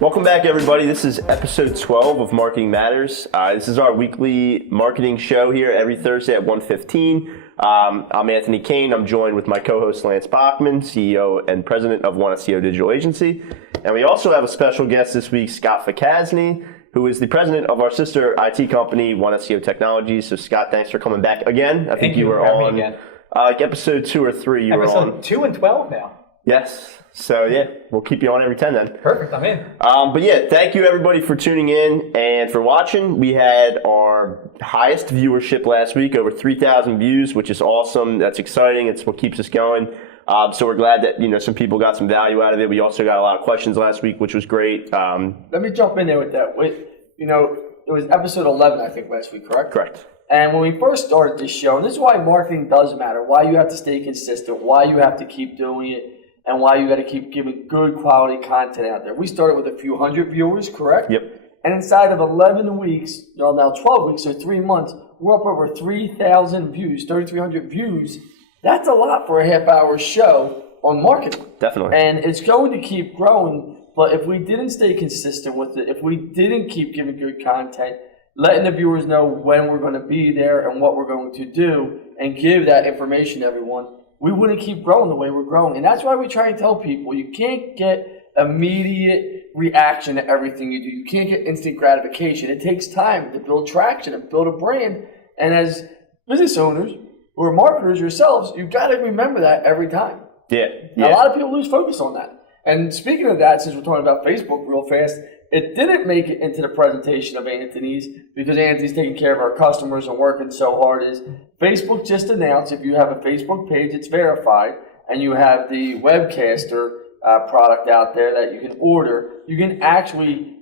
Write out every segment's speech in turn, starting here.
Welcome back, everybody. This is episode 12 of Marketing Matters. This is our weekly marketing show here every Thursday at 1:15. I'm Anthony Kane. I'm joined with my co-host Lance Bachman, CEO and president of One SEO Digital Agency. And we also have a special guest this week, Scott Fakasny, who is the president of our sister IT company, One SEO Technologies. So, Scott, thanks for coming back again. I think you were on like episode 2 or 3. You were on episode 2 and 12 now. Yes. So, yeah, we'll keep you on every 10 then. Perfect. I'm in. But, yeah, thank you, everybody, for tuning in and for watching. We had our highest viewership last week, over 3,000 views, which is awesome. That's exciting. It's what keeps us going. So we're glad that, some people got some value out of it. We also got a lot of questions last week, which was great. Let me jump in there with that. It was episode 11, I think, last week, correct? Correct. And when we first started this show, and this is why marketing does matter, why you have to stay consistent, why you have to keep doing it, and why you got to keep giving good quality content out there. We started with a few hundred viewers, correct? Yep. And inside of 11 weeks, now 12 weeks, so 3 months, we're up over 3,000 views, 3,300 views. That's a lot for a half-hour show on marketing. Definitely. And it's going to keep growing, but if we didn't stay consistent with it, if we didn't keep giving good content, letting the viewers know when we're going to be there and what we're going to do, and give that information to everyone, we wouldn't keep growing the way we're growing. And that's why we try and tell people you can't get immediate reaction to everything you do. You can't get instant gratification. It takes time to build traction and build a brand. And as business owners or marketers yourselves, you've got to remember that every time. Yeah. A lot of people lose focus on that. And speaking of that, since we're talking about Facebook real fast, it didn't make it into the presentation of Anthony's because Anthony's taking care of our customers and working so hard. Is Facebook just announced if you have a Facebook page, it's verified, and you have the Webcaster product out there that you can order, you can actually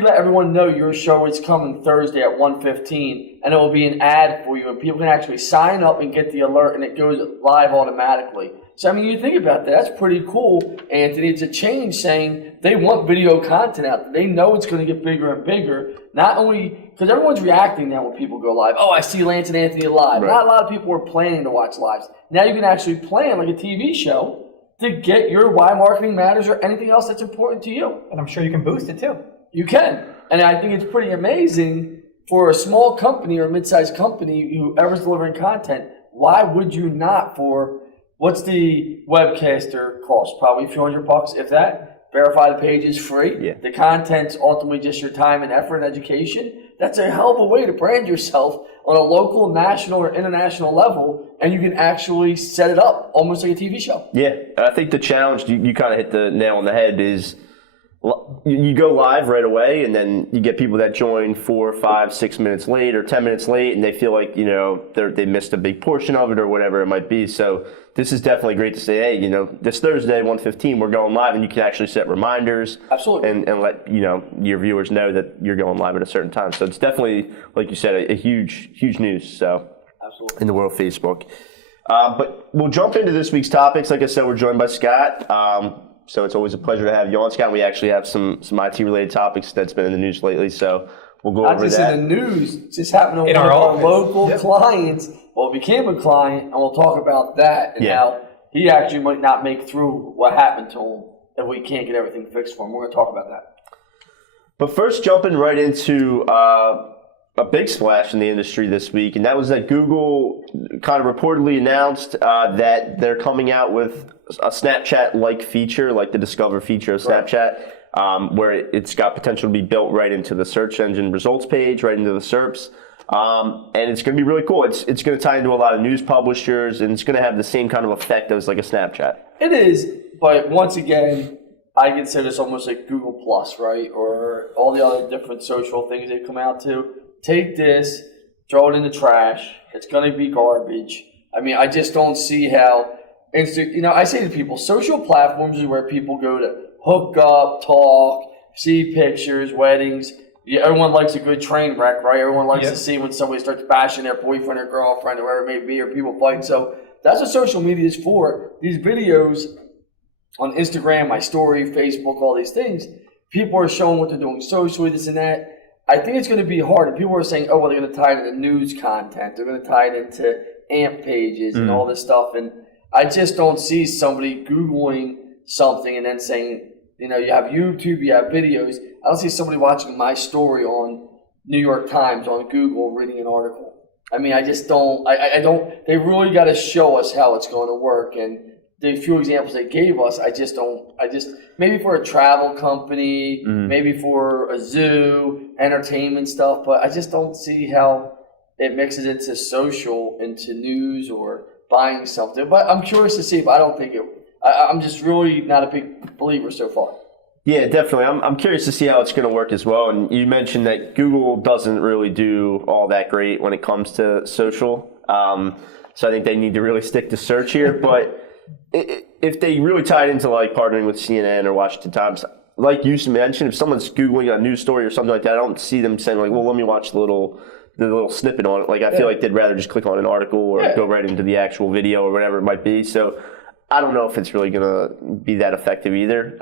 let everyone know your show is coming Thursday at 1:15, and it will be an ad for you, and people can actually sign up and get the alert, and it goes live automatically. So, you think about that. That's pretty cool, Anthony. It's a change saying they want video content out there. They know it's going to get bigger and bigger. Not only because everyone's reacting now when people go live. Oh, I see Lance and Anthony live. Right. Not a lot of people were planning to watch lives. Now you can actually plan like a TV show to get your why marketing matters or anything else that's important to you. And I'm sure you can boost it too. You can. And I think it's pretty amazing for a small company or a mid-sized company, whoever's delivering content, why would you not for... What's the Webcaster cost? Probably a few $100, if that. Verify the page is free. Yeah. The content's ultimately just your time and effort and education. That's a hell of a way to brand yourself on a local, national, or international level, and you can actually set it up almost like a TV show. Yeah, and I think the challenge, you kind of hit the nail on the head, is you go live right away, and then you get people that join 4, 5, 6 minutes late or 10 minutes late, and they feel like, they missed a big portion of it or whatever it might be. So this is definitely great to say, hey, this Thursday, 1:15, we're going live, and you can actually set reminders. Absolutely. And let, your viewers know that you're going live at a certain time. So it's definitely, like you said, a huge, huge news. So absolutely. In the world of Facebook. But we'll jump into this week's topics. Like I said, we're joined by Scott. So it's always a pleasure to have you on, Scott. We actually have some IT-related topics that's been in the news lately, so we'll go over that. Not just in the news, just happened to in one of our office. local clients. Well, became a client, and we'll talk about that and how he actually might not make through what happened to him if we can't get everything fixed for him. We're going to talk about that. But first, jumping right into a big splash in the industry this week, and that was that Google kind of reportedly announced that they're coming out with a Snapchat-like feature, like the Discover feature of Snapchat, where it's got potential to be built right into the search engine results page, right into the SERPs. And it's going to be really cool. It's going to tie into a lot of news publishers, and it's going to have the same kind of effect as like a Snapchat. It is, but once again, I consider this almost like Google Plus, right? Or all the other different social things they come out to. Take this, throw it in the trash. It's going to be garbage. I just don't see how... I say to people, social platforms is where people go to hook up, talk, see pictures, weddings. Everyone likes a good train wreck, right? Everyone likes to see when somebody starts bashing their boyfriend or girlfriend or whoever it may be, or people fight. So that's what social media is for. These videos on Instagram, my story, Facebook, all these things, people are showing what they're doing socially, this and that. I think it's going to be hard. And people are saying, oh, well, they're going to tie it into news content. They're going to tie it into AMP pages and all this stuff. And I just don't see somebody Googling something and then saying, you have YouTube, you have videos. I don't see somebody watching my story on New York Times, on Google, reading an article. I mean, I just don't, I don't, they really got to show us how it's going to work. And the few examples they gave us, maybe for a travel company, maybe for a zoo, entertainment stuff, but I just don't see how it mixes into social, into news, or buying something. But I'm curious to see, but I don't think I'm just really not a big believer so far. Yeah, definitely. I'm curious to see how it's going to work as well. And you mentioned that Google doesn't really do all that great when it comes to social. So I think they need to really stick to search here. But if they really tied into like partnering with CNN or Washington Times, like you mentioned, if someone's Googling a news story or something like that, I don't see them saying like, well, let me watch the little snippet on it. Like, I feel like they'd rather just click on an article or go right into the actual video or whatever it might be. So I don't know if it's really going to be that effective either.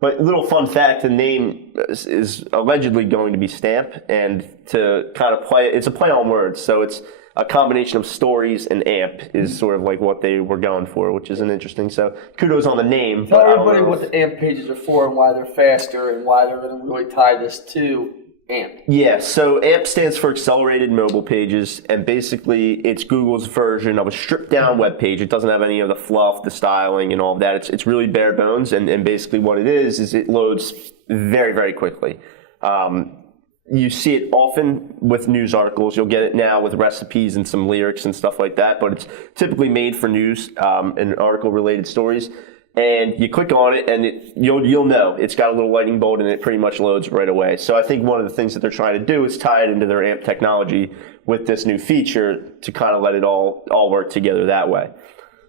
But a little fun fact, the name is allegedly going to be Stamp, and to kind of it's a play on words. So it's a combination of stories and AMP is sort of like what they were going for, which is an interesting. So kudos on the name. Tell everybody what the AMP pages are for and why they're faster and why they're going to really tie this to AMP. Yeah, so AMP stands for Accelerated Mobile Pages, and basically it's Google's version of a stripped down web page. It doesn't have any of the fluff, the styling, and all of that. It's really bare bones, and basically what it is it loads very, very quickly. You see it often with news articles. You'll get it now with recipes and some lyrics and stuff like that, but it's typically made for news and article-related stories. And you click on it, and you'll know it's got a little lightning bolt, and it pretty much loads right away. So I think one of the things that they're trying to do is tie it into their AMP technology with this new feature to kind of let it all work together that way.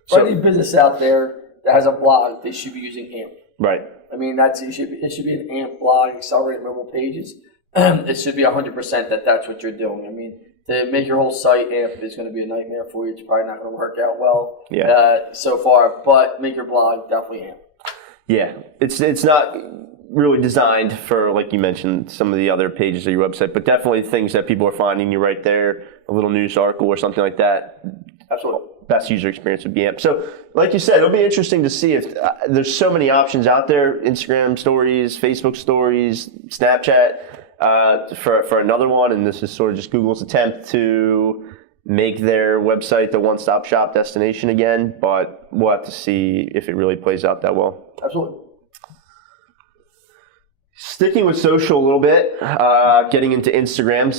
For any business out there that has a blog, they should be using AMP. Right. I mean, it should be an AMP blog, Accelerated Mobile Pages. It should be 100% that's what you're doing. I mean, to make your whole site AMP is going to be a nightmare for you. It's probably not going to work out well so far, but make your blog definitely AMP. Yeah, it's not really designed for, like you mentioned, some of the other pages of your website, but definitely things that people are finding you right there, a little news article or something like that. Absolutely. Best user experience would be AMP. So, like you said, it'll be interesting to see if there's so many options out there: Instagram stories, Facebook stories, Snapchat. For another one, and this is sort of just Google's attempt to make their website the one-stop shop destination again, but we'll have to see if it really plays out that well. Absolutely. Sticking with social a little bit, getting into Instagram,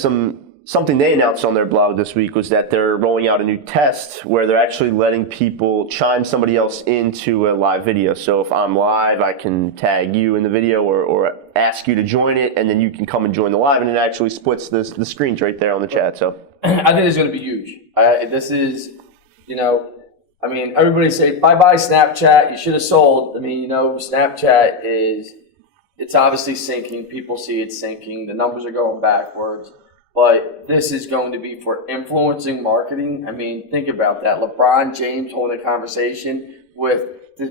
something they announced on their blog this week was that they're rolling out a new test where they're actually letting people chime somebody else into a live video. So if I'm live, I can tag you in the video or ask you to join it, and then you can come and join the live, and it actually splits the screens right there on the chat. So I think it's going to be huge. This is, I mean, everybody say, bye-bye Snapchat, you should have sold. I mean, Snapchat it's obviously sinking. People see it sinking. The numbers are going backwards. But this is going to be for influencing marketing. I mean, think about that. LeBron James holding a conversation with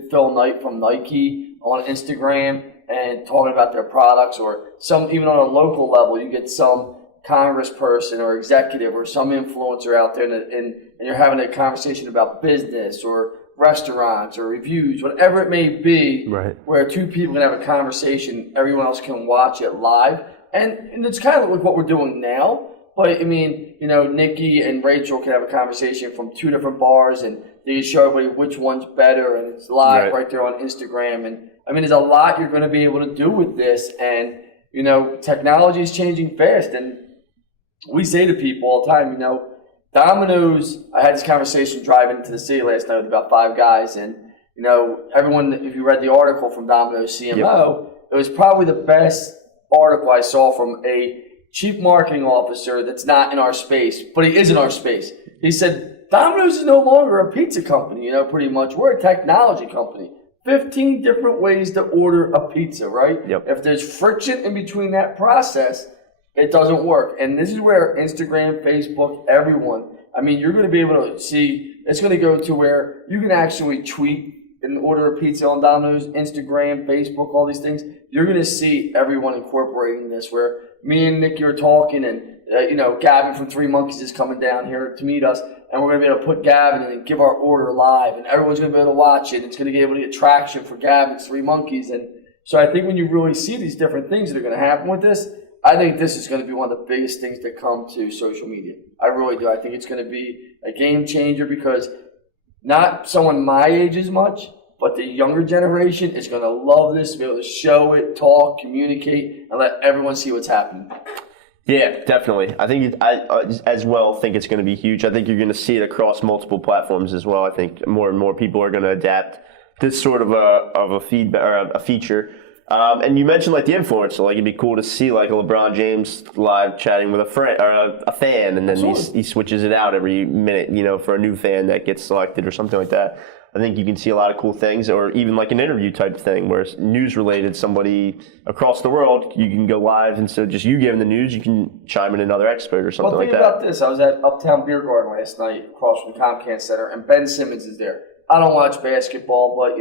Phil Knight from Nike on Instagram and talking about their products, or even on a local level, you get some congressperson or executive or some influencer out there and you're having a conversation about business or restaurants or reviews, whatever it may be, right, where two people can have a conversation, everyone else can watch it live. And it's kind of like what we're doing now. But, I mean, Nikki and Rachel can have a conversation from two different bars, and they show everybody which one's better, and it's live right there on Instagram. And, I mean, there's a lot you're going to be able to do with this. And, technology is changing fast. And we say to people all the time, Domino's, I had this conversation driving into the city last night with about 5 guys. And, everyone, if you read the article from Domino's CMO, it was probably the best article I saw from a chief marketing officer that's not in our space, but he is in our space. He said, Domino's is no longer a pizza company, pretty much. We're a technology company. 15 different ways to order a pizza, right? Yep. If there's friction in between that process, it doesn't work. And this is where Instagram, Facebook, everyone, I mean, you're going to be able to see, it's going to go to where you can actually tweet and order a pizza on Domino's, Instagram, Facebook, all these things. You're going to see everyone incorporating this, where me and Nikki are talking, and Gavin from 3 Monkeys is coming down here to meet us, and we're going to be able to put Gavin in and give our order live, and everyone's going to be able to watch it. It's going to be able to get traction for Gavin's Three Monkeys. And so I think when you really see these different things that are going to happen with this, I think this is going to be one of the biggest things that come to social media. I really do. I think it's going to be a game changer because not someone my age as much, but the younger generation is going to love this, be able to show it, talk, communicate, and let everyone see what's happening. Yeah, definitely. I think I as well think it's going to be huge. I think you're going to see it across multiple platforms as well. I think more and more people are going to adapt this sort of a feedback or a feature. And you mentioned like the influencer. Like it'd be cool to see like a LeBron James live chatting with a friend or a fan, and then he switches it out every minute, for a new fan that gets selected or something like that. I think you can see a lot of cool things, or even like an interview type thing where it's news related, somebody across the world, you can go live, and so just you giving the news, you can chime in another expert or something like that. Well, think about this. I was at Uptown Beer Garden last night across from Comcast Center, and Ben Simmons is there. I don't watch basketball, but,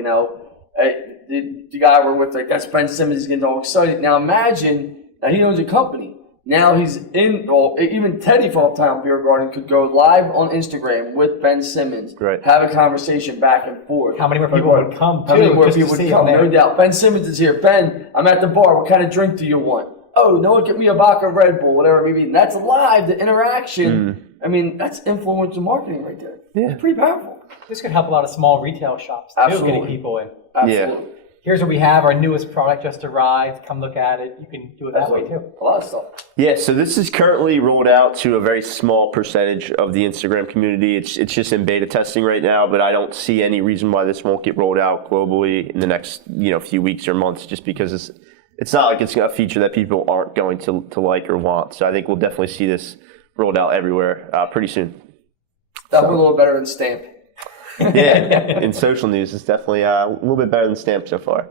the guy we're with, like, that's Ben Simmons. He's getting all excited. Now imagine, he owns a company. Now he's even Teddy from Uptown Beer Garden could go live on Instagram with Ben Simmons, right. Have a conversation back and forth. How many more people would come, too? How many more people would come, no doubt. Ben Simmons is here. Ben, I'm at the bar. What kind of drink do you want? Oh, no, get me a vodka Red Bull, whatever it may be. That's live, the interaction. I mean, that's influencer marketing right there. Yeah. It's pretty powerful. This could help a lot of small retail shops, too, Absolutely. getting people in. Absolutely. Yeah. Here's what we have. Our newest product just arrived. Come look at it. You can do it that way, too. A lot of stuff. Yeah, so this is currently rolled out to a very small percentage of the Instagram community. It's just in beta testing right now, but I don't see any reason why this won't get rolled out globally in the next few weeks or months, just because it's not like it's a feature that people aren't going to like or want. So I think we'll definitely see this rolled out everywhere pretty soon. That was a little better than Stamp. Yeah, in social news, it's definitely a little bit better than Stamp so far.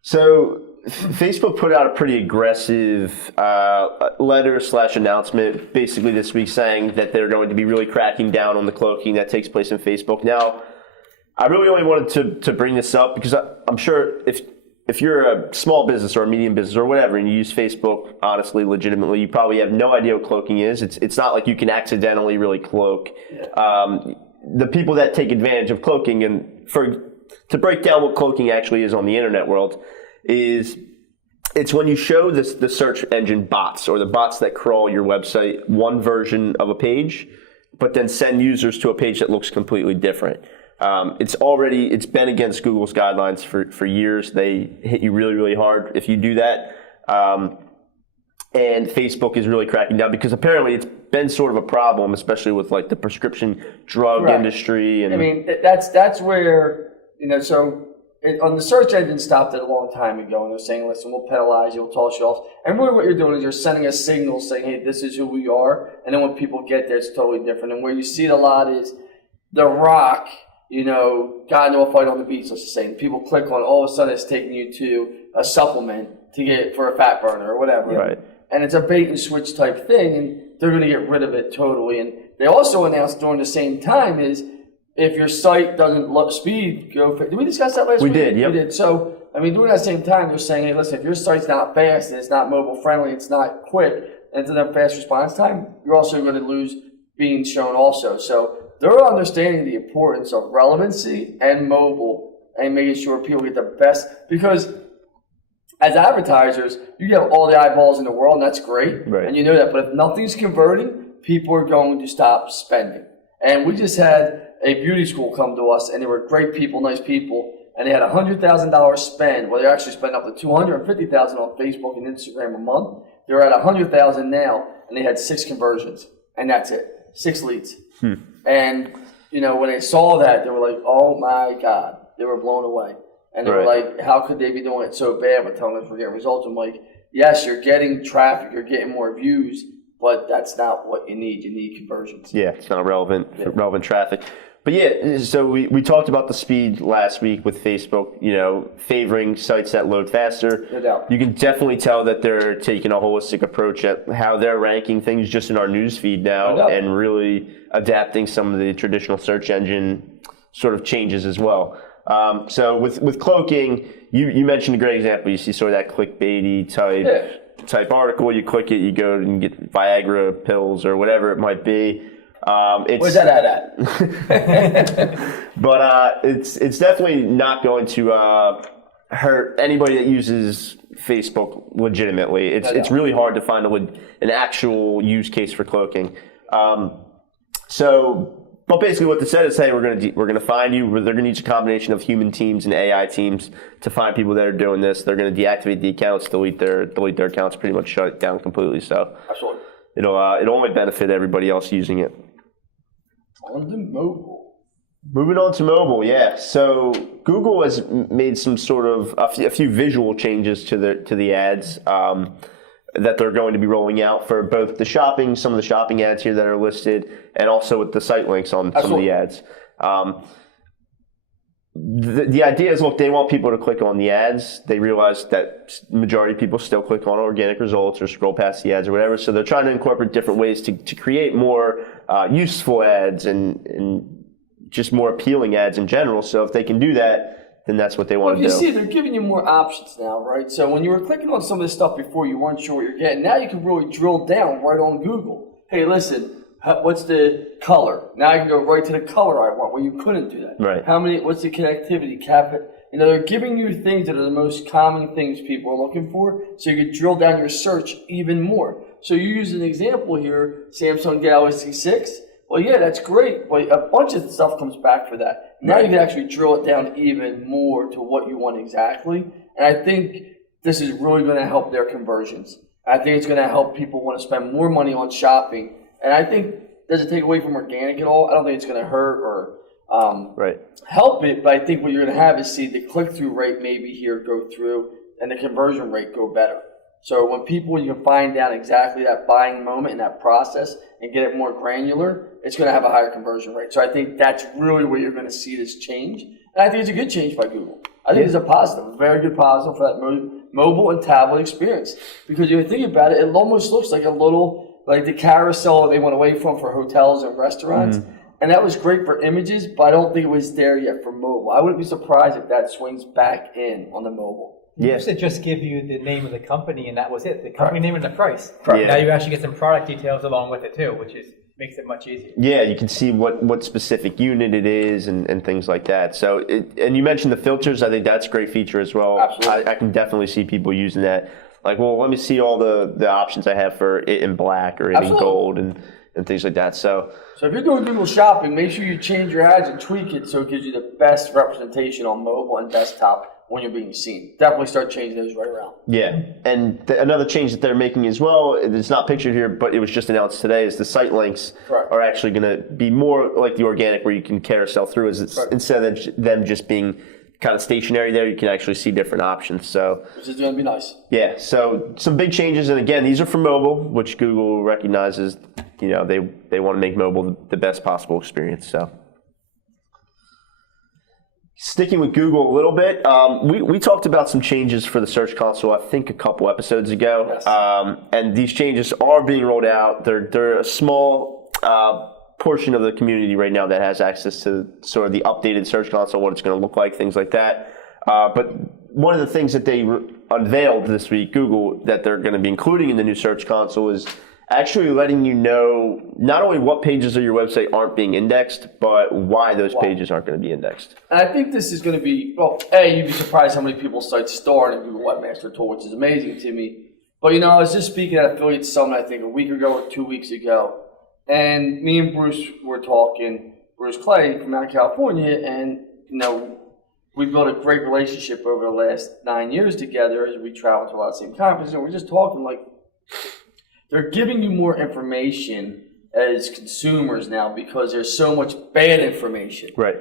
So Facebook put out a pretty aggressive letter/announcement basically this week saying that they're going to be really cracking down on the cloaking that takes place in Facebook. Now, I really only wanted to bring this up because I'm sure if you're a small business or a medium business or whatever and you use Facebook honestly, legitimately, you probably have no idea what cloaking is. It's not like you can accidentally really cloak. The people that take advantage of cloaking, and to break down what cloaking actually is on the internet world, it's when you show the search engine bots or the bots that crawl your website one version of a page, but then send users to a page that looks completely different. It's been against Google's guidelines for years. They hit you really, really hard if you do that. And Facebook is really cracking down because apparently it's been sort of a problem, especially with like the prescription drug industry. And I mean, that's where, on the search engine stopped it a long time ago, and they're saying, listen, we'll penalize you, we'll toss you off. And really what you're doing is you're sending a signal saying, hey, this is who we are. And then when people get there, it's totally different. And where you see it a lot is The Rock, got into a fight on the beach, let's just say, and people click on, all of a sudden it's taking you to a supplement to get for a fat burner or whatever. Right. And it's a bait and switch type thing, and they're going to get rid of it totally. And they also announced during the same time is if your site doesn't love speed, did we discuss that last week? We did, yep. We did. So, during that same time, they're saying, hey, listen, if your site's not fast and it's not mobile friendly, it's not quick, and it's not fast response time, you're also going to lose being shown also. So they're understanding the importance of relevancy and mobile and making sure people get the best, because as advertisers, you get all the eyeballs in the world, and that's great, right. And you know that. But if nothing's converting, people are going to stop spending. And we just had a beauty school come to us, and they were great people, nice people, and they had $100,000 spend. Well, they're actually spending up to $250,000 on Facebook and Instagram a month. They're at $100,000 now, and they had 6 conversions, and that's it, 6 leads. And when they saw that, they were like, "Oh my God!" They were blown away. And they were like, how could they be doing it so bad with telling us we're getting results? I'm like, yes, you're getting traffic, you're getting more views, but that's not what you need. You need conversions. Yeah, it's not relevant traffic. But yeah, so we talked about the speed last week with Facebook, favoring sites that load faster. No doubt. You can definitely tell that they're taking a holistic approach at how they're ranking things just in our news feed now and really adapting some of the traditional search engine sort of changes as well. So with cloaking, you mentioned a great example. You see sort of that clickbaity type article. You click it, you go and get Viagra pills or whatever it might be. Where's that at? But it's definitely not going to hurt anybody that uses Facebook legitimately. It's really hard to find an actual use case for cloaking. But basically what they said is, hey, we're gonna find you. They're gonna use a combination of human teams and AI teams to find people that are doing this. They're gonna deactivate the accounts, delete their accounts, pretty much shut it down completely. So Absolutely. it'll only benefit everybody else using it. On the mobile. Moving on to mobile, yeah. So Google has made some sort of a few visual changes to the ads that they're going to be rolling out for both some of the shopping ads here that are listed, and also with the site links on some of the ads. The idea is, look, they want people to click on the ads. They realize that majority of people still click on organic results or scroll past the ads or whatever. So they're trying to incorporate different ways to create more useful ads and just more appealing ads in general. So if they can do that, then that's what they want to do. You see, they're giving you more options now, right? So when you were clicking on some of this stuff before, you weren't sure what you're getting. Now you can really drill down right on Google. Hey, listen, what's the color? Now I can go right to the color I want, where you couldn't do that. Right. What's the connectivity cap? They're giving you things that are the most common things people are looking for, so you can drill down your search even more. So you use an example here, Samsung Galaxy 6. Well, yeah, that's great, but a bunch of stuff comes back for that. Now you can actually drill it down even more to what you want exactly. And I think this is really going to help their conversions. I think it's going to help people want to spend more money on shopping. And I think, does it take away from organic at all? I don't think it's going to hurt or help it, but I think what you're going to have is see the click-through rate maybe here go through and the conversion rate go better. So when you can find out exactly that buying moment and that process and get it more granular, it's going to have a higher conversion rate. So I think that's really where you're going to see this change. And I think it's a good change by Google. I think it's a positive, a very good positive for that mobile and tablet experience. Because you think about it, it almost looks like like the carousel they went away from for hotels and restaurants. And that was great for images, but I don't think it was there yet for mobile. I wouldn't be surprised if that swings back in on the mobile. It used to just give you the name of the company and that was it. The company name and the price. Yeah. Now you actually get some product details along with it too, which makes it much easier. Yeah, you can see what specific unit it is and things like that. So, and you mentioned the filters. I think that's a great feature as well. Absolutely. I can definitely see people using that. Like, well, let me see all the options I have for it in black or it in gold and things like that. So if you're doing Google Shopping, make sure you change your ads and tweak it so it gives you the best representation on mobile and desktop when you're being seen. Definitely start changing those right around. Yeah, and another change that they're making as well, it's not pictured here, but it was just announced today, is the site links are actually going to be more like the organic where you can carousel through. Instead of them just being kind of stationary there, you can actually see different options. So which is going to be nice. Yeah, so some big changes, and again, these are for mobile, which Google recognizes. They want to make mobile the best possible experience. So. Sticking with Google a little bit, we talked about some changes for the Search Console, I think, a couple episodes ago. Yes. And these changes are being rolled out. They're a small portion of the community right now that has access to sort of the updated Search Console, what it's going to look like, things like that. But one of the things that they unveiled this week, Google, that they're going to be including in the new Search Console is actually letting you know not only what pages of your website aren't being indexed, but why those pages aren't going to be indexed. And I think this is going to be, you'd be surprised how many people's sites start in Google Webmaster Tool, which is amazing to me. But, I was just speaking at Affiliate Summit, I think, a week ago or 2 weeks ago. And me and Bruce were talking, Bruce Clay from out of California, and, we built a great relationship over the last 9 years together as we traveled to a lot of the same conferences. And we're just talking they're giving you more information as consumers now because there's so much bad information. Right.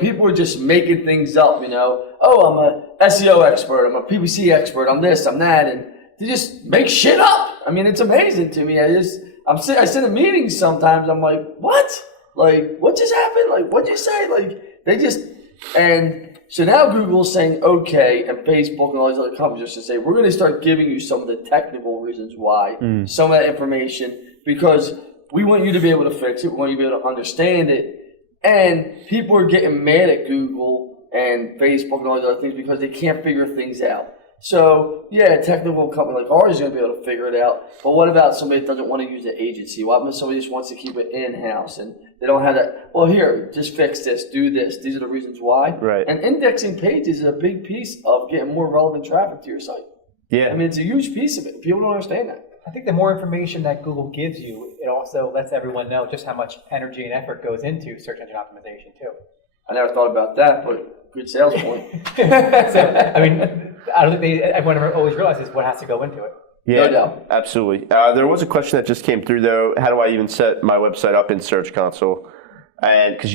People are just making things up, I'm a SEO expert, I'm a PPC expert, I'm this, I'm that, and they just make shit up. I mean, it's amazing to me. I sit in meetings sometimes, I'm like, what? What just happened? What'd you say? And so now Google's saying, okay, and Facebook and all these other companies are to say, we're going to start giving you some of the technical reasons why, some of that information, because we want you to be able to fix it, we want you to be able to understand it, and people are getting mad at Google and Facebook and all these other things because they can't figure things out. So, yeah, a technical company like ours is going to be able to figure it out. But what about somebody that doesn't want to use an agency? What if somebody just wants to keep it in-house and they don't have that? Well, here, just fix this, do this. These are the reasons why. Right. And indexing pages is a big piece of getting more relevant traffic to your site. Yeah. I mean, it's a huge piece of it. People don't understand that. I think the more information that Google gives you, it also lets everyone know just how much energy and effort goes into search engine optimization too. I never thought about that, but good sales point. So, I mean, I don't think everyone always realizes what has to go into it. Yeah, No doubt. Absolutely. There was a question that just came through though. How do I even set my website up in Search Console? And because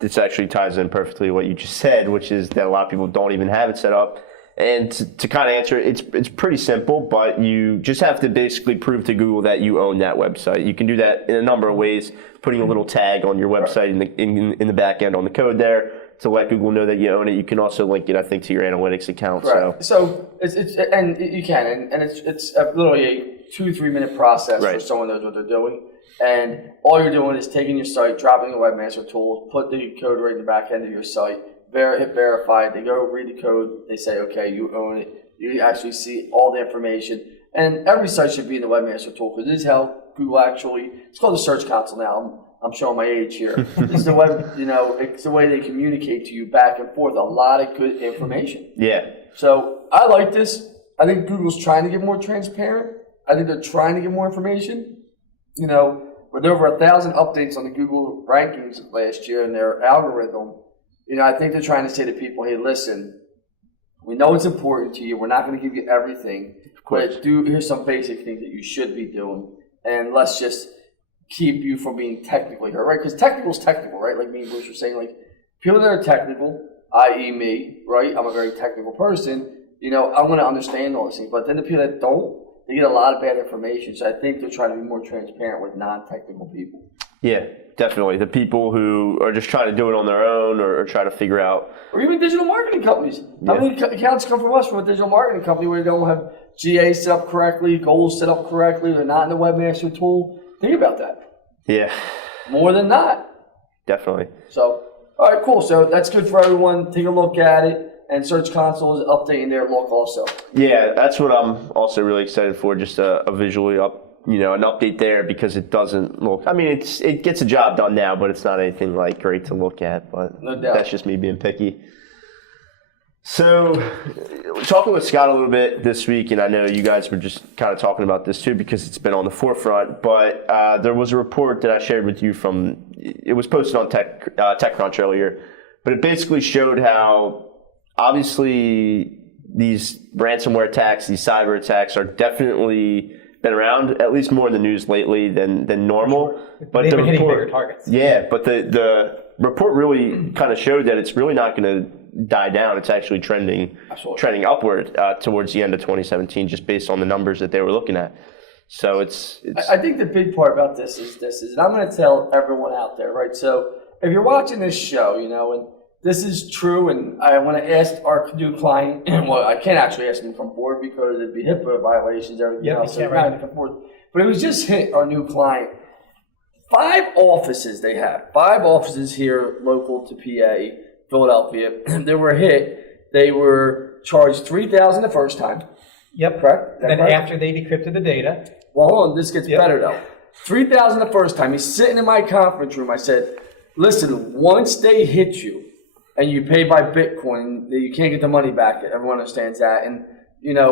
this actually ties in perfectly what you just said, which is that a lot of people don't even have it set up. And to kind of answer it, it's pretty simple, but you just have to basically prove to Google that you own that website. You can do that in a number of ways, putting a little tag on your website in the back end on the code there to let Google know that you own it. You can also link it, I think, to your analytics account. Right. So it's and you can, and it's literally a 2-3 minute process for someone who knows what they're doing. And all you're doing is taking your site, dropping the webmaster tool, put the code right in the back end of your site, hit verify. They go read the code. They say, okay, you own it. You actually see all the information. And every site should be in the webmaster tool because this is how Google actually. It's called the Search Console now. I'm showing my age here. This is the web. It's the way they communicate to you back and forth. A lot of good information. Yeah. So I like this. I think Google's trying to get more transparent. I think they're trying to get more information. With over 1,000 updates on the Google rankings last year and their algorithm, I think they're trying to say to people, hey, listen, we know it's important to you. We're not going to give you everything. But here's some basic things that you should be doing. And let's just keep you from being technically hurt, right? Because technical is technical, right? Like me and Bruce were saying, like people that are technical, i.e. me, right? I'm a very technical person. I want to understand all these things. But then the people that don't, they get a lot of bad information. So I think they're trying to be more transparent with non-technical people. Yeah, definitely. The people who are just trying to do it on their own or try to figure out. Or even digital marketing companies. How many accounts come from us from a digital marketing company where they don't have GA set up correctly, goals set up correctly, they're not in the webmaster tool? Think about that. Yeah. More than not. Definitely. So, all right, cool. So that's good for everyone. Take a look at it. And Search Console is updating their look also. Yeah, that's what I'm also really excited for, just a visually an update there because it doesn't look, I mean, it gets a job done now, but it's not anything like great to look at, but no doubt. That's just me being picky. So, talking with Scott a little bit this week, and I know you guys were just kind of talking about this too because it's been on the forefront, but there was a report that I shared with you it was posted on TechCrunch earlier, but it basically showed how obviously these ransomware attacks, these cyber attacks are definitely been around, at least more in the news lately than normal. But they've been hitting bigger targets. Yeah, but the report really kind of showed that it's really not going to die down. It's actually trending upward towards the end of 2017, just based on the numbers that they were looking at. So it's I think the big part about this is, and I'm going to tell everyone out there, right? So if you're watching this show, and this is true, and I want to ask our new client, well, I can't actually ask them to come forward because it'd be HIPAA violations, everything else. So right. Come forward. But it was just hit our new client. 5 offices they have. 5 offices here local to PA, Philadelphia. They were hit. They were charged $3,000 the first time. Yep. Correct? Then correct? after they decrypted the data. Well, hold on. This gets better, though. $3,000 the first time. He's sitting in my conference room. I said, listen, once they hit you, and you pay by Bitcoin, you can't get the money back. Everyone understands that. And,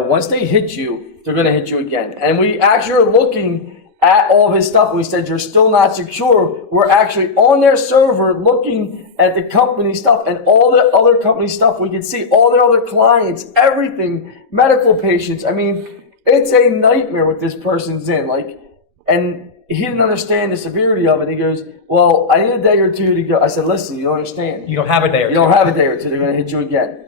once they hit you, they're going to hit you again. And we actually are looking at all of his stuff. We said, you're still not secure. We're actually on their server looking at the company stuff and all the other company stuff. We can see all their other clients, everything, medical patients. I mean, it's a nightmare what this person's in. And he didn't understand the severity of it. He goes, well, I need a day or two to go. I said, listen, you don't understand. You don't have a day or two. You don't have a day or two. They're going to hit you again.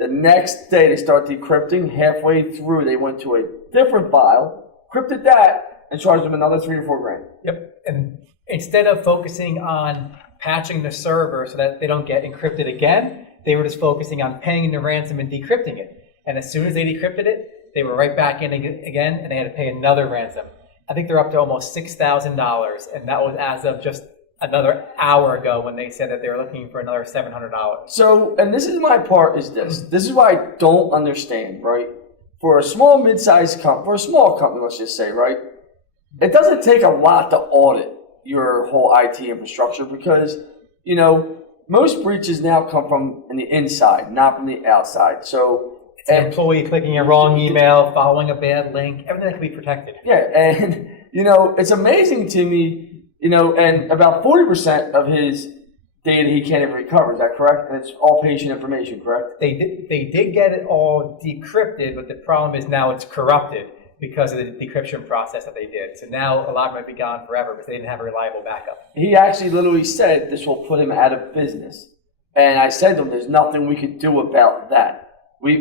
The next day, they start decrypting. Halfway through, they went to a different file, encrypted that, and charged them another $3 or $4 grand. Yep. And instead of focusing on patching the server so that they don't get encrypted again, they were just focusing on paying the ransom and decrypting it. And as soon as they decrypted it, they were right back in again, and they had to pay another ransom. I think they're up to almost $6,000, and that was as of just another hour ago when they said that they were looking for another $700. So, and this is my part, is this. This is what I don't understand, right? for a small, mid-sized company, for a small company, let's just say, right? It doesn't take a lot to audit your whole IT infrastructure because, you know, most breaches now come from the inside, not from the outside. So It's an employee clicking a wrong email, following a bad link, everything that can be protected. yeah, and, you know, it's amazing to me, you know, and about 40% of his data he can't even recover. Is that correct? And it's all patient information, correct? They did get it all decrypted, but the problem is now it's corrupted because of the decryption process that they did. So now a lot might be gone forever because they didn't have a reliable backup. He actually literally said this will put him out of business. And I said to him, there's nothing we could do about that. We've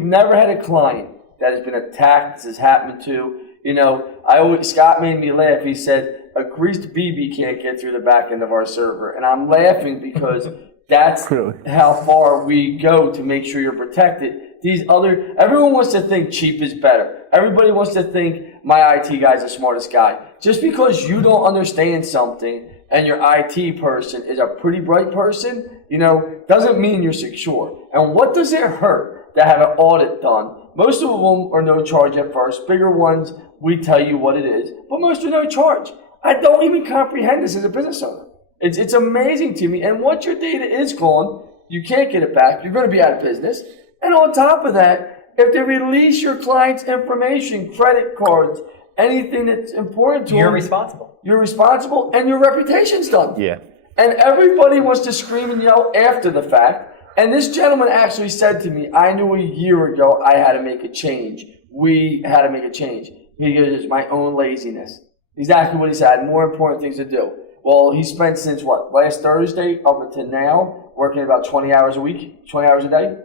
never had a client that has been attacked, this has happened to. You know, Scott made me laugh. He said, a greased BB can't get through the back end of our server. And I'm laughing because that's how far we go to make sure you're protected. Everyone wants to think cheap is better. Everybody wants to think my IT guy's the smartest guy. Just because you don't understand something and your IT person is a pretty bright person, you know, doesn't mean you're secure. And what does it hurt to have an audit done? Most of them are no charge at first. Bigger ones, we tell you what it is, but most are no charge. I don't even comprehend this as a business owner. It's amazing to me. And once your data is gone, you can't get it back. You're going to be out of business. And on top of that, if they release your client's information, credit cards, anything that's important to them, You're responsible. You're responsible, and your reputation's done. Yeah. And everybody wants to scream and yell after the fact. And this gentleman actually said to me, I knew a year ago I had to make a change. We had to make a change. He goes, it's my own laziness. Exactly what he said. I had more important things to do. Well, he spent since what? Last Thursday up until now, working about 20 hours a week, 20 hours a day.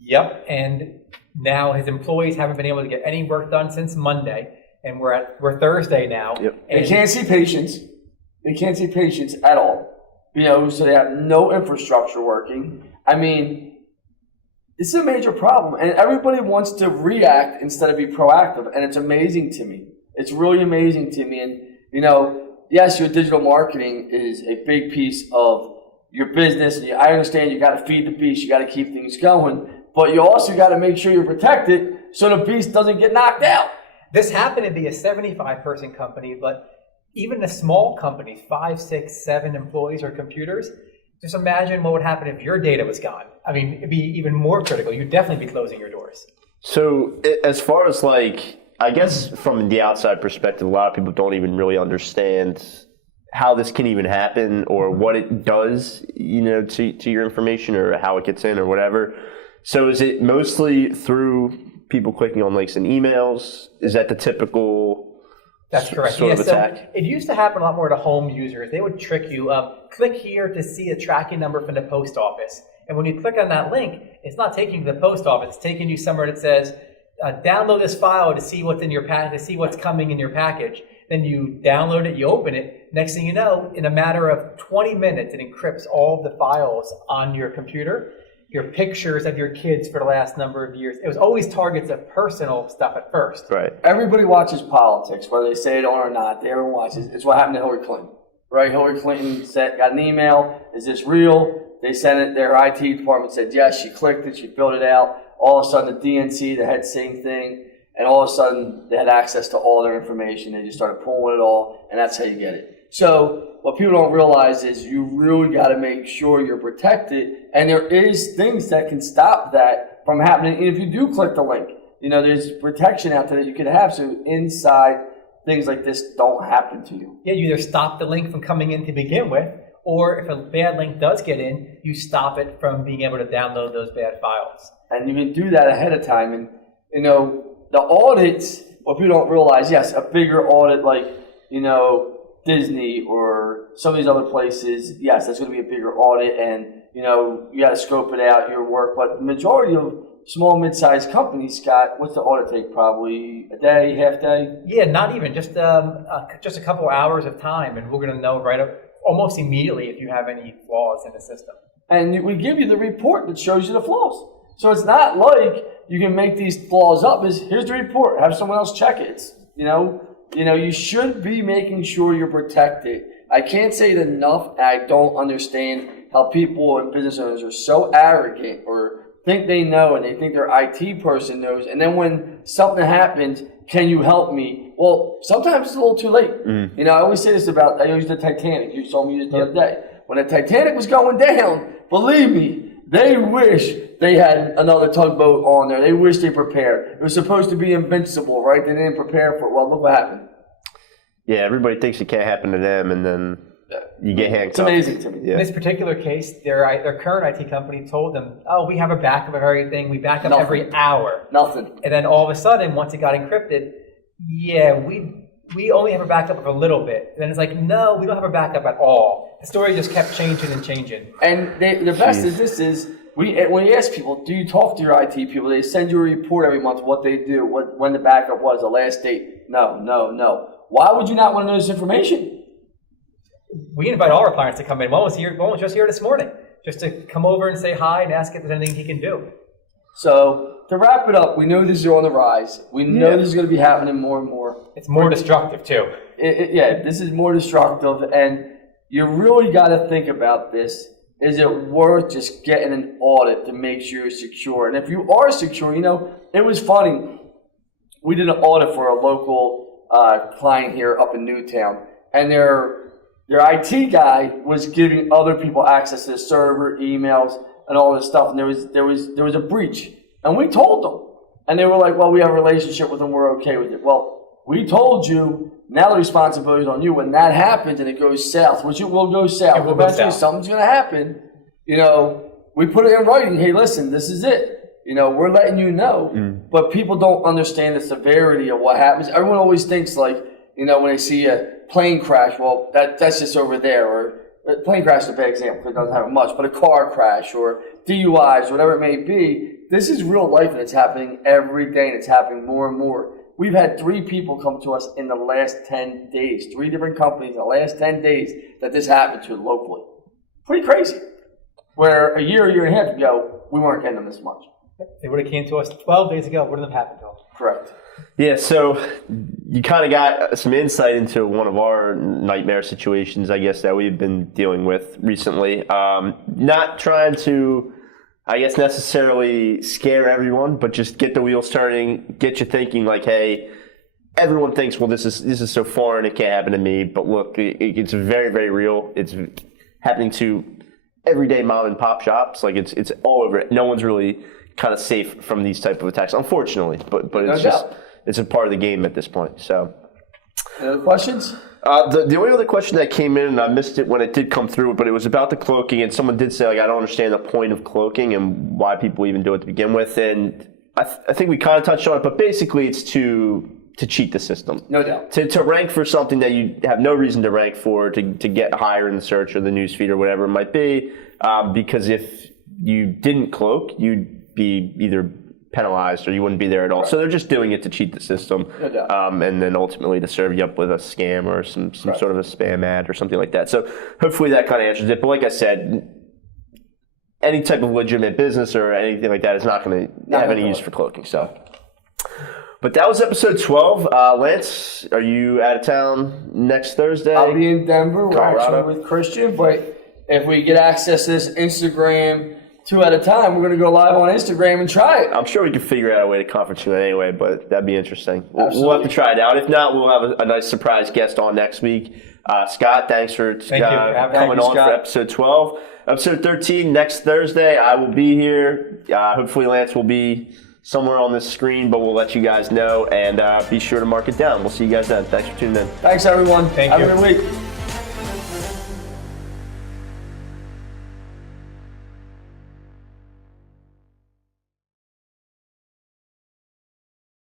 Yep, and now his employees haven't been able to get any work done since Monday, and we're Thursday now. Yep. And they can't see patients. They can't see patients at all. You know, so they have no infrastructure working. I mean, this is a major problem, and everybody wants to react instead of be proactive, and it's amazing to me. It's really amazing to me, and you know, yes, your digital marketing is a big piece of your business. And I understand you got to feed the beast, you got to keep things going, but you also got to make sure you're protected so the beast doesn't get knocked out. This happened to be a 75-person company, but even the small companies, 5, 6, 7 employees or computers, just imagine what would happen if your data was gone. I mean, it'd be even more critical. You'd definitely be closing your doors. So as far as like, I guess from the outside perspective, a lot of people don't even really understand how this can even happen or what it does, you know, to your information or how it gets in or whatever. So is it mostly through people clicking on links and emails? Is that the typical That's correct. sort of So attack? it used to happen a lot more to home users. They would trick you. Click here to see a tracking number from the post office. And when you click on that link, it's not taking you to the post office. It's taking you somewhere that says, download this file to see what's in your package, to see what's coming in your package. Then you download it, you open it. Next thing you know, in a matter of 20 minutes, it encrypts all of the files on your computer, your pictures of your kids for the last number of years. It was always targets of personal stuff at first. Right. Everybody watches politics, whether they say it on or not. Everyone watches. It's what happened to Hillary Clinton, right? Hillary Clinton got an email. Is this real? They sent it. Their IT department said yes. She clicked it. She filled it out. All of a sudden, the DNC, they had the same thing. And all of a sudden, they had access to all their information. They just started pulling it all, and that's how you get it. So what people don't realize is you really got to make sure you're protected, and there is things that can stop that from happening. And if you do click the link, you know, there's protection out there that you can have, so inside things like this don't happen to you. Yeah, you either stop the link from coming in to begin with, or if a bad link does get in, you stop it from being able to download those bad files. And you can do that ahead of time. And, you know, the audits, what people don't realize, yes, a bigger audit like, you know, Disney or some of these other places, yes, that's going to be a bigger audit, and, you know, you got to scope it out, your work. But the majority of small, mid-sized companies, Scott, what's the audit take? Probably a day, half day? Yeah, not even, just a couple hours of time, and we're going to know right up almost immediately if you have any flaws in the system. And we give you the report that shows you the flaws. So it's not like you can make these flaws up. Here's the report. Have someone else check it. You know, you should be making sure you're protected. I can't say it enough. I don't understand how people and business owners are so arrogant or think they know and they think their IT person knows. And then when something happens, can you help me? Well, sometimes it's a little too late. You know, I always say this about, I use the Titanic. You saw me use it the other day. When the Titanic was going down, believe me, they wish they had another tugboat on there. They wish they prepared. It was supposed to be invincible, right? They didn't prepare for it. Well, look what happened. Yeah, everybody thinks it can't happen to them, and then you get handcuffed. It's amazing to me. Yeah. In this particular case, their current IT company told them, "Oh, we have a backup of everything. We back up Nothing. every hour." Nothing. And then all of a sudden, once it got encrypted, yeah, we only have a backup of a little bit. And then it's like, no, we don't have a backup at all. The story just kept changing and changing. And the best is this is, when you ask people, do you talk to your IT people? They send you a report every month what they do, when the backup was, the last date. No. Why would you not want to know this information? We invite all our clients to come in. One was just here this morning, just to come over and say hi and ask if there's anything he can do. So to wrap it up, we know this is on the rise. We know this is going to be happening more and more. It's more destructive too. This is more destructive, and you really got to think about this. Is it worth just getting an audit to make sure you're secure? And if you are secure, you know, it was funny. We did an audit for a local client here up in Newtown, and their IT guy was giving other people access to the server, emails, and all this stuff. And there was a breach, and we told them, and they were like, "Well, we have a relationship with them. We're okay with it." Well, we told you. Now the responsibility is on you. When that happens and it goes south, which it will go south. It will go Eventually, south. something's going to happen. You know, we put it in writing. Hey, listen, this is it. You know, we're letting you know. But people don't understand the severity of what happens. Everyone always thinks like, you know, when they see a plane crash, well, that's just over there. Or a plane crash is a bad example because it doesn't have much. But a car crash or DUIs, whatever it may be, this is real life and it's happening every day and it's happening more and more. We've had 3 people come to us in the last 10 days, 3 different companies in the last 10 days that this happened to locally. Pretty crazy. Where a year and a half ago, we weren't getting them this much. If they would have came to us 12 days ago, it wouldn't have happened to them. Correct. Yeah, so you kind of got some insight into one of our nightmare situations, I guess, that we've been dealing with recently. Not trying to, I guess, necessarily scare everyone, but just get the wheels turning, get you thinking like, hey, everyone thinks, well, this is so foreign, it can't happen to me. But look, it's very, very real. It's happening to everyday mom and pop shops. Like it's all over it. No one's really kind of safe from these type of attacks, unfortunately. But it's just it's a part of the game at this point. So, any other questions? The only other question that came in, and I missed it when it did come through, but it was about the cloaking, and someone did say, like, I don't understand the point of cloaking and why people even do it to begin with. And I think we kind of touched on it, but basically it's to cheat the system. No doubt. To rank for something that you have no reason to rank for, to get higher in the search or the newsfeed or whatever it might be, because if you didn't cloak, you'd be either penalized or you wouldn't be there at all. Right. So they're just doing it to cheat the system, no doubt. And then ultimately to serve you up with a scam or some right. sort of a spam ad or something like that. So hopefully that kind of answers it. But like I said, any type of legitimate business or anything like that is not going to have any use for cloaking. So. But that was episode 12. Lance, are you out of town next Thursday? I'll be in Denver. We're Colorado. actually with Christian. But if we get access to this Instagram 2 at a time, we're going to go live on Instagram and try it. I'm sure we can figure out a way to conference you anyway, but that'd be interesting. We'll have to try it out. If not, we'll have a nice surprise guest on next week. Scott, thanks for coming on for episode 12. Episode 13, next Thursday, I will be here. Hopefully Lance will be somewhere on this screen, but we'll let you guys know, and be sure to mark it down. We'll see you guys then. Thanks for tuning in. Thanks, everyone. Thank you. Have a good week.